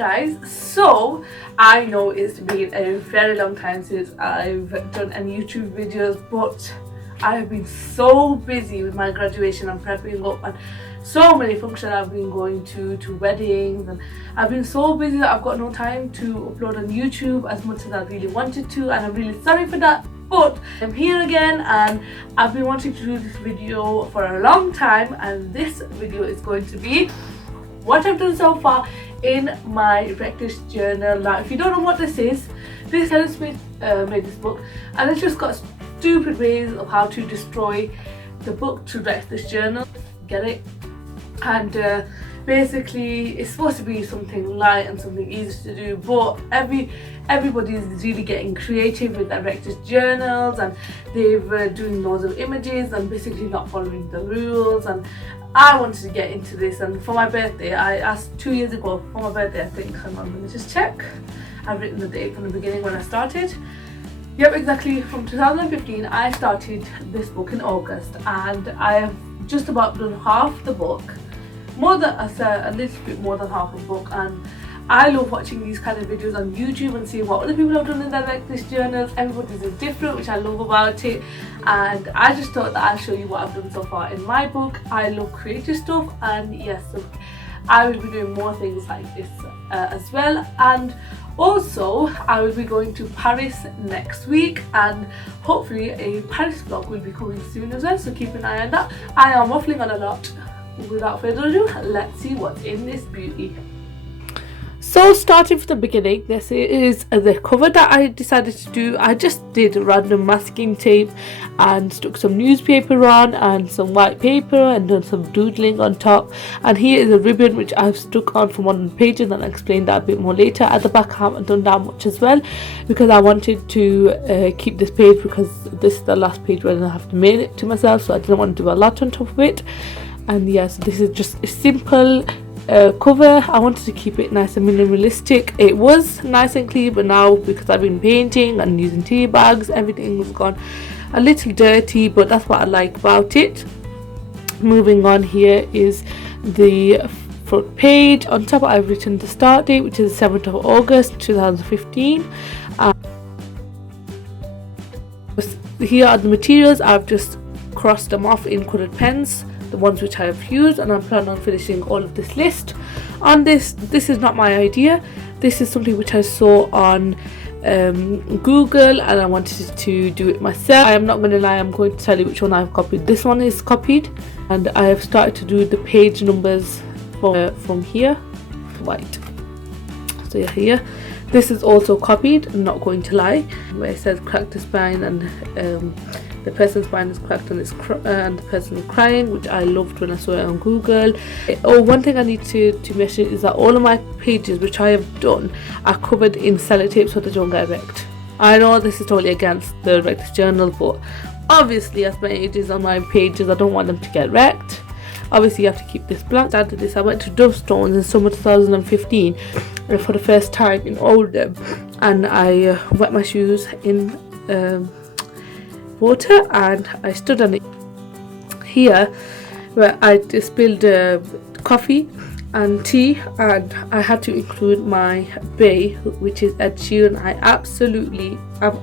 guys, so I know it's been a very long time since I've done any YouTube videos, but I have been so busy with my graduation and prepping up and so many functions I've been going to weddings, and I've been so busy that I've got no time to upload on YouTube as much as I really wanted to, and I'm really sorry for that. But I'm here again and I've been wanting to do this video for a long time, and this video is going to be what I've done so far in my rector's journal. Now if you don't know what this is, this Helen Smith made this book, and it's just got stupid ways of how to destroy the book to rector's journal. Get it? And basically it's supposed to be something light and something easy to do, but everybody is really getting creative with their rector's journals, and they've doing loads of images and basically not following the rules. And I wanted to get into this, and for my birthday, I asked 2 years ago for my birthday, I think. Hang on, let me just check. I've written the date from the beginning when I started. Yep, exactly, from 2015 I started this book in August, and I have just about done half the book, more than a little bit more than half the book. And I love watching these kind of videos on YouTube and seeing what other people have done in their rector's journals. Everybody's is different, which I love about it, and I just thought that I'll show you what I've done so far in my book. I love creative stuff, and yes, so I will be doing more things like this as well. And also I will be going to Paris next week, and hopefully a Paris vlog will be coming soon as well, so keep an eye on that. I am waffling on a lot. Without further ado, let's see what's in this beauty. So starting from the beginning, this is the cover that I decided to do. I just did random masking tape and stuck some newspaper on and some white paper and done some doodling on top. And here is a ribbon which I've stuck on from one of the pages, and I'll explain that a bit more later. At the back I haven't done that much as well, because I wanted to keep this page, because this is the last page where I have to mail it to myself, so I didn't want to do a lot on top of it. And yes, this is just a simple cover. I wanted to keep it nice and minimalistic. It was nice and clean, but now because I've been painting and using tea bags, everything was gone a little dirty, but that's what I like about it. Moving on, here is the front page. On top I've written the start date, which is the 7th of August 2015. Here are the materials. I've just crossed them off in coloured pens, the ones which I have used, and I'm planning on finishing all of this list. On this is not my idea. This is something which I saw on Google, and I wanted to do it myself. I am not going to lie, I'm going to tell you which one I've copied. This one is copied, and I have started to do the page numbers from here, white. So yeah, here. This is also copied, I'm not going to lie, where it says crack the spine, and the person's spine is cracked and and the person is crying, which I loved when I saw it on Google. Oh, one thing I need to mention is that all of my pages which I have done are covered in sellotape so they don't get wrecked. I know this is totally against the rector's journal, but obviously as my ages on my pages, I don't want them to get wrecked. Obviously you have to keep this blank. After this, I went to Dovestones in summer 2015 for the first time in Oldham, and I wet my shoes in water, and I stood on it here where I spilled coffee and tea, and I had to include my bae, which is Ed Sheeran. I absolutely am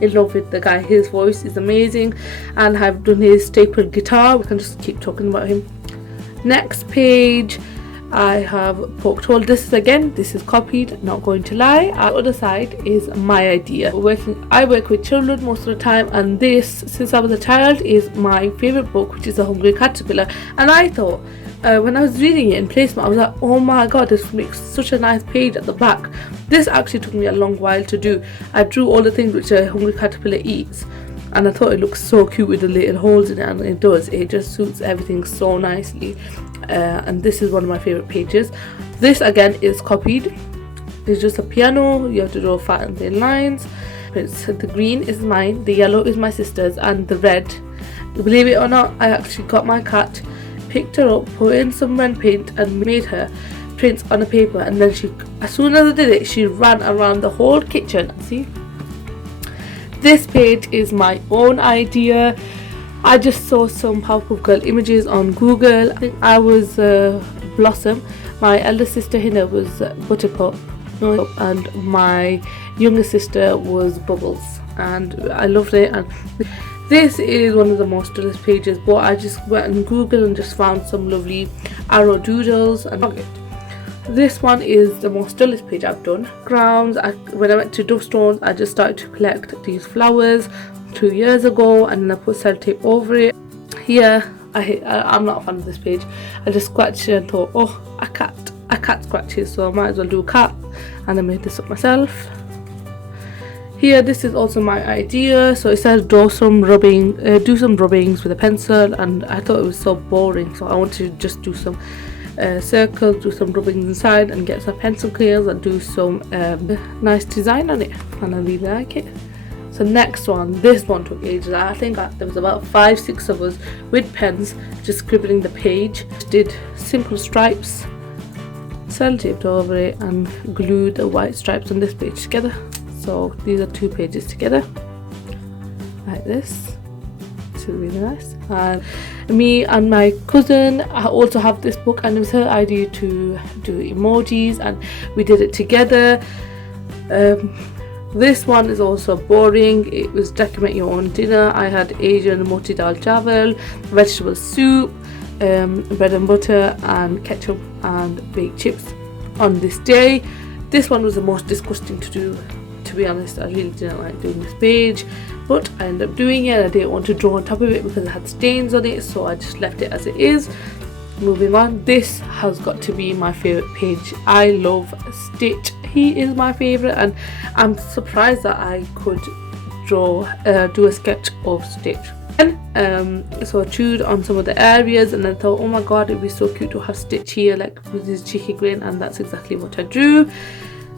in love with the guy. His voice is amazing, and I've done his stapled guitar. We can just keep talking about him. Next page, I have poked hole. This is copied, not going to lie. Our other side is my idea. I work with children most of the time, and this, since I was a child, is my favorite book, which is The Hungry Caterpillar. And I thought, when I was reading it in placement, I was like, oh my god, this makes such a nice page at the back. This actually took me a long while to do. I drew all the things which a hungry caterpillar eats, and I thought it looked so cute with the little holes in it, and it does. It just suits everything so nicely. And this is one of my favorite pages. This again is copied. It's just a piano. You have to draw fat and thin lines. The green is mine, the yellow is my sister's, and the red, believe it or not, I actually got my cat, picked her up, put in some red paint and made her prints on a paper, and then as soon as I did it, she ran around the whole kitchen. See, this page is my own idea. I just saw some Powerpuff Girl images on Google. I think I was Blossom, My elder sister Hina was Buttercup, and my younger sister was Bubbles, and I loved it. And this is one of the most stylish pages, but I just went on Google and just found some lovely arrow doodles and this one is the most stylish page I've done. Grounds, when I went to Dovestones, I just started to collect these flowers 2 years ago, and then I put sellotape over it. Here, I'm not a fan of this page. I just scratched it and thought, oh, a cat scratches, so I might as well do a cat, and I made this up myself. Here, this is also my idea. So it says do some rubbings with a pencil, and I thought it was so boring, so I wanted to just do some circles, do some rubbings inside, and get some pencil clears and do some nice design on it, and I really like it. So next one, this one took ages. I think there was about 5-6 of us with pens just scribbling the page. Just did simple stripes, sellotaped over it, and glued the white stripes on this page together. So these are 2 pages together like this. This is really nice. And me and my cousin, I also have this book, and it was her idea to do emojis, and we did it together. This one is also boring. It was document your own dinner. I had Asian moti dal chawal, vegetable soup, bread and butter, and ketchup and baked chips on this day. This one was the most disgusting to do, to be honest. I really didn't like doing this page, but I ended up doing it. I didn't want to draw on top of it because it had stains on it, so I just left it as it is. Moving on, this has got to be my favorite page. I love Stitch. He is my favorite, and I'm surprised that I could do a sketch of Stitch. And so I chewed on some of the areas, and then thought, oh my god, it'd be so cute to have Stitch here, like with his cheeky grin, and that's exactly what I drew.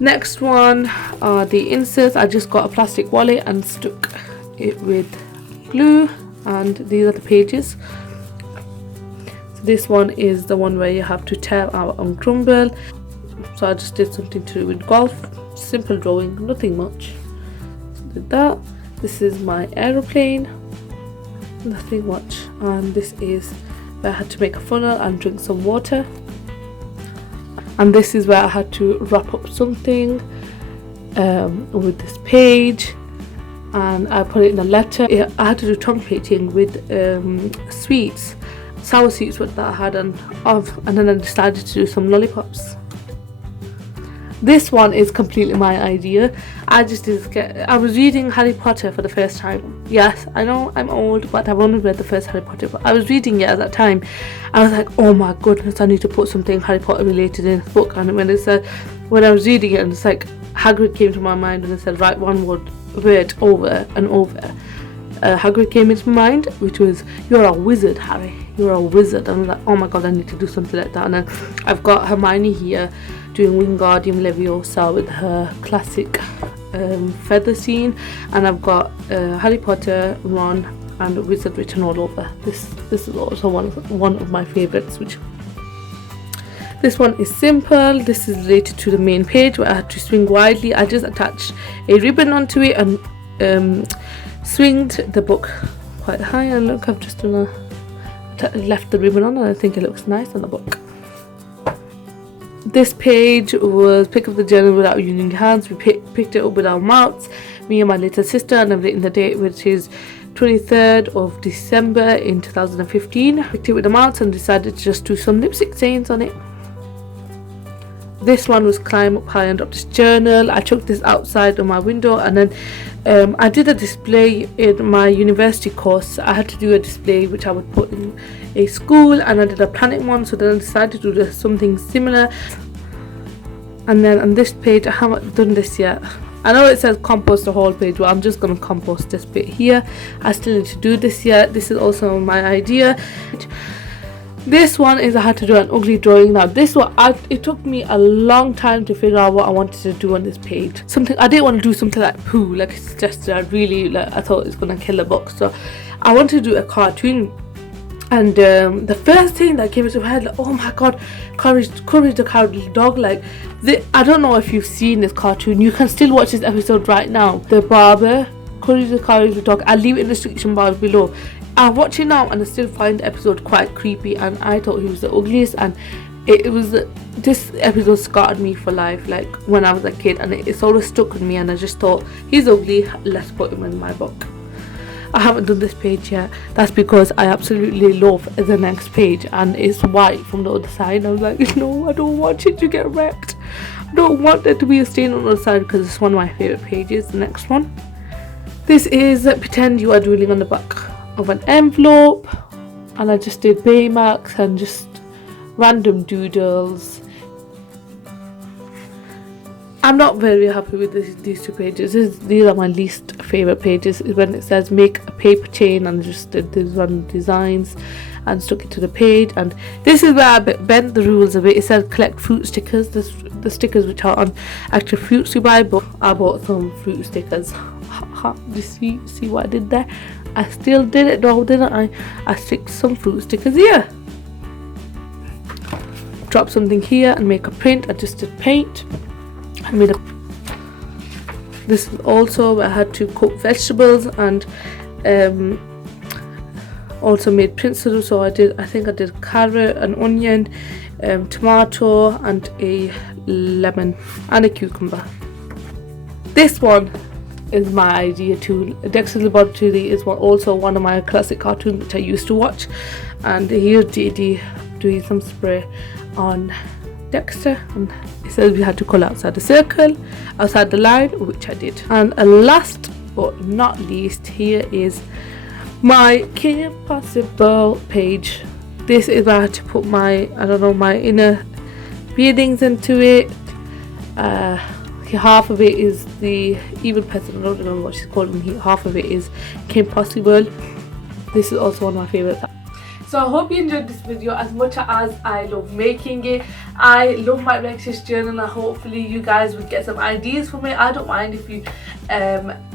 Next one are the inserts. I just got a plastic wallet and stuck it with glue, and these are the pages. So this one is the one where you have to tear out and crumble. So I just did something to do with golf, simple drawing, nothing much. So did that. This is my aeroplane, nothing much. And this is where I had to make a funnel and drink some water. And this is where I had to wrap up something with this page, and I put it in a letter. I had to do tongue painting with sweets, sour sweets that I had, and then I decided to do some lollipops. This one is completely my idea. I was reading Harry Potter for the first time. Yes, I know I'm old, but I've only read the first Harry Potter, but I was reading it at that time. I was like, oh my goodness, I need to put something Harry Potter related in this book. And when I was reading it, and it's like Hagrid came to my mind, and it said write one word over and over. Hagrid came into my mind, which was, you're a wizard, Harry, you're a wizard. And I was like, oh my god, I need to do something like that. And then I've got Hermione here doing Wingardium Leviosa with her classic feather scene, and I've got Harry Potter, Ron, and Wizard written all over. This is also one of my favorites. This one is simple. This is related to the main page where I had to swing wildly. I just attached a ribbon onto it and swinged the book quite high, and look, I've just left the ribbon on, and I think it looks nice on the book. This page was pick up the journal without using your hands. We picked it up with our mouths, me and my little sister, and I've written the date, which is 23rd of December in 2015. Picked it with the mouths and decided to just do some lipstick stains on it. This one was climb up high and drop this journal. I chucked this outside on my window, and then I did a display in my university course. I had to do a display which I would put in a school, and I did a planet one, so then I decided to do something similar. And then on this page, I haven't done this yet. I know it says compost the whole page, but I'm just going to compost this bit here. I still need to do this yet. This is also my idea. This one is I had to do an ugly drawing. Now this one, it took me a long time to figure out what I wanted to do on this page. I didn't want to do something like poo, like it's just I thought it was going to kill the book. So I wanted to do a cartoon. And the first thing that came into my head, like, oh my god, Courage the Cowardly Dog. I don't know if you've seen this cartoon. You can still watch this episode right now. The barber, Courage the Cowardly Dog. I'll leave it in the description bar below. I watch it now, and I still find the episode quite creepy, and I thought he was the ugliest, and it was, this episode scarred me for life, like when I was a kid, and it's always stuck with me, and I just thought, he's ugly, let's put him in my book. I haven't done this page yet. That's because I absolutely love the next page, and it's white from the other side. I was like, no, I don't want it to get wrecked. I don't want there to be a stain on the other side, because it's one of my favourite pages. The next one. This is pretend you are doodling on the back of an envelope, and I just did Baymax and just random doodles. I'm not very happy with these two pages. These are my least favourite pages, is when it says make a paper chain, and just did these random designs and stuck it to the page. And this is where I bent the rules a bit. It said collect fruit stickers, the stickers which are on actual fruits you buy, but I bought some fruit stickers. You see what I did there? I still did it though, didn't I? I stick some fruit stickers here. Drop something here and make a print. I just did paint. I made a. This is also where I had to cook vegetables, and also made prints to do. So I think I did carrot, an onion, tomato, and a lemon and a cucumber. This one is my idea too. Dexter's Laboratory is also one of my classic cartoons which I used to watch, and here's Didi doing some spray on Dexter, and it says we had to colour outside the circle, outside the line, which I did. And last but not least, here is my Kim Possible page. This is where I had to put my, my inner feelings into it. Half of it is the evil person, I don't remember what she's called, and half of it is Kim Possible. This is also one of my favourites. So I hope you enjoyed this video as much as I love making it. I love my Brexit journal, and hopefully you guys would get some ideas from it. I don't mind if you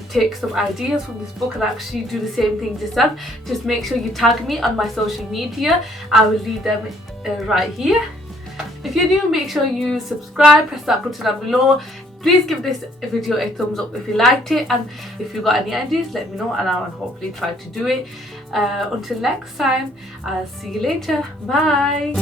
take some ideas from this book and actually do the same thing yourself. Just make sure you tag me on my social media. I will leave them right here. If you're new, make sure you subscribe, press that button down below. Please give this video a thumbs up if you liked it, and if you've got any ideas, let me know, and I'll hopefully try to do it. Until next time, I'll see you later. Bye.